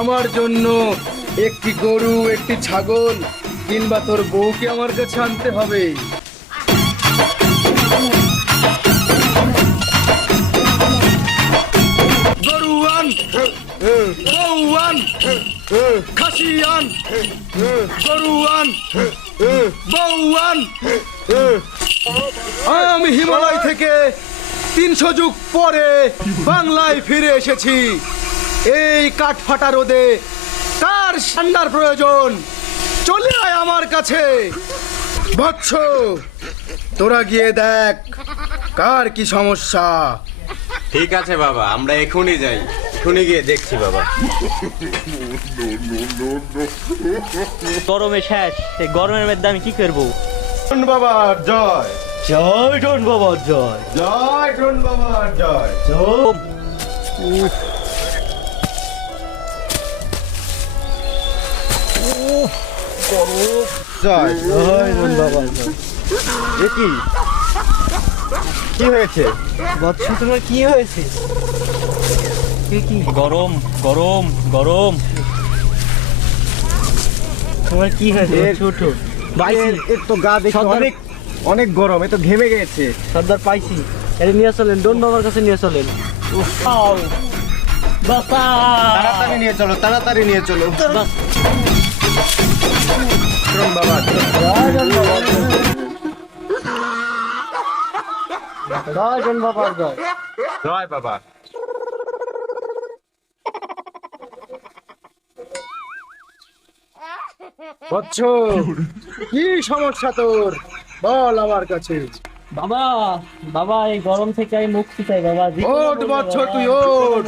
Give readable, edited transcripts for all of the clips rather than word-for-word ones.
আমার জন্য একটি গরু, একটি ছাগল কিংবা তোর বউকে আমার কাছে আনতে হবে। গরু আন, বউ আন, খাসি আন, গরু আন, বউ আন। আমি হিমালয় থেকে 300 যুগ পরে বাংলায় ফিরে এসেছি। এই কাঠফাটা রোদে কার ঠান্ডার প্রয়োজন? চলে আয় আমার কাছে। বৎস, তোরা গিয়ে দেখ কার কি সমস্যা। ঠিক আছে বাবা, আমরা এখনই যাই, এখনই গিয়ে দেখছি বাবা। গরমে শেষ, এই গরমের মধ্যে আমি কি করবো? ডন বাবার জয়, জয় ডন বাবার জয়। জয় ডন বাবার জয়। জয় জয় ডন বাবার জয়। এ কি কি হয়েছে? বৎস, তোমার কি হয়েছে? কি গরম গরম গরম, তোমার কি হয়েছে? ছোট এর তো গা দেখে অনেক অনেক গরম, এ তো ঘেমে গেছে। সর্দার পাইছি, এটা নিয়ে চলেন, ডন বাবার কাছে নিয়ে চলেন। তাড়াতাড়ি নিয়ে চলো, তাড়াতাড়ি নিয়ে চলো। ডন বাবা জয় ডন বাবার জয়। জয় ডন বাবার জয়। জয় বাবা। বৎস, কি সমস্যা তোর? বল আমার কাছে। বাবা, বাবা, এই গরম থেকে আমি মুক্তি চাই বাবা। ওঠ বৎস, তুই ওঠ।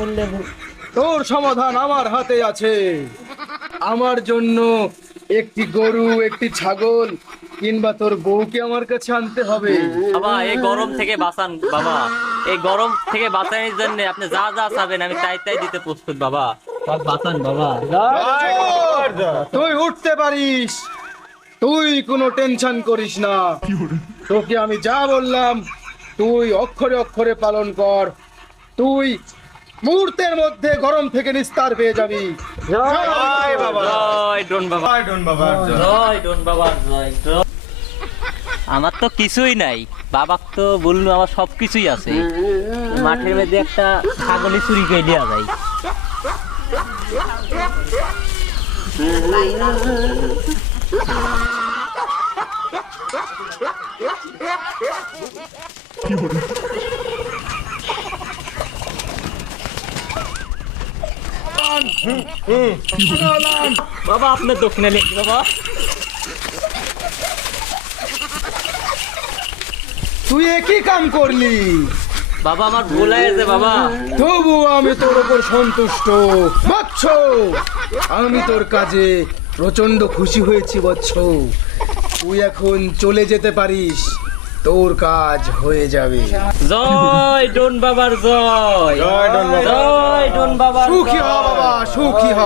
তোর সমাধান আমার হাতে আছে। আমার জন্য একটি গরু, একটি ছাগল কিংবা তোর বউকে আমার কাছে আনতে হবে। বাবা, এই গরম থেকে বাঁচান বাবা। এই গরম থেকে বাঁচানোর জন্য আপনি যা যা চাবেন আমি তাই তাই দিতে প্রস্তুত বাবা। বাঁচান বাবা। তুই উঠতে পারিস, তুই কোনো টেনশন করিস না। তোকে আমি যা বললাম তুই অক্ষরে অক্ষরে পালন কর। তুই মুহূর্তের মধ্যে গরম থেকে নিস্তার পেয়ে যাবি। জয় বাবা। জয় ডন বাবা। জয় ডন বাবা। জয় ডন বাবা। জয়। আমার তো কিছুই নাই, বাবা তো বললো আমার সব কিছুই আছে। মাঠের মধ্যে একটা ছাগলি চুরি করে দেওয়া যায়। বাবা, আপনার দক্ষিণে লেগে বাবা। তুই একই কাম করলি। বাবা, আমার ভুল হয়েছে বাবা। তবু আমি তোর উপর সন্তুষ্ট। বৎস, আমি তোর কাজে প্রচন্ড খুশি হয়েছি। বৎস, তুই এখন চলে যেতে পারিস, তোর কাজ হয়ে যাবে। জয় ডন বাবার জয়। জয় ডন বাবা। জয় ডন বাবার সুখী হ জয়। বাবা, সুখী হ।